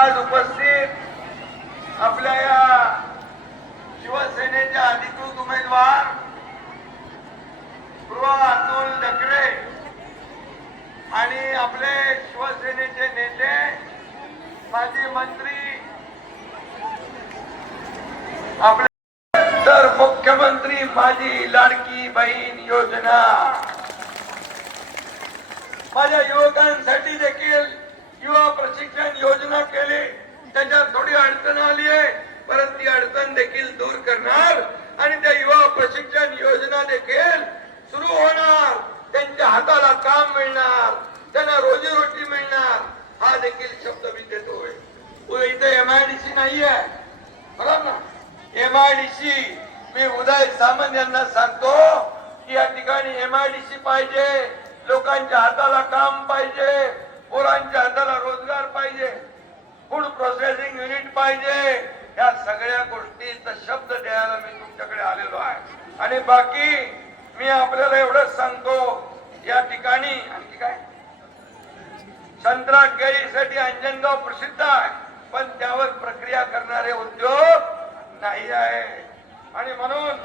आज उपस्थित आपल्या या शिवसेनेचे अधिकृत उमेदवार अतुल ढकरे आणि आपले शिवसेनेचे नेते माजी मंत्री आपले तर मुख्यमंत्री माझी लाडकी बहीण योजना माझ्या युवकांसाठी देखील युवा प्रशिक्षण योजना केली। त्याच्यात थोडी अडचण आली आहे, परंतु ती अडचण देखील दूर करणार आणि त्या युवा प्रशिक्षण योजना देखील सुरू होणार। त्यांच्या हाताला काम मिळणार, त्यांना रोजीरोटी मिळणार, हा देखील शब्द मी देतोय। इथे MIDC नाहीये, बरोबर ना? MIDC मी उदय सामंत यांना सांगतो की या ठिकाणी MIDC पाहिजे, लोकांच्या हाताला काम पाहिजे, पोरांच्या हाताला रोजगार पाहिजे, फूड प्रोसेसिंग युनिट पाहिजे। या सगळ्या गोष्टीचा शब्द द्यायला मी तुमच्याकडे आलेलो आहे। आणि बाकी मी आपल्याला एवढंच सांगतो, या ठिकाणी आणखी काय संत्रा केळीसाठी अंजनगाव प्रसिद्ध आहे, पण त्यावर प्रक्रिया करणारे उद्योग नाही आहे। आणि म्हणून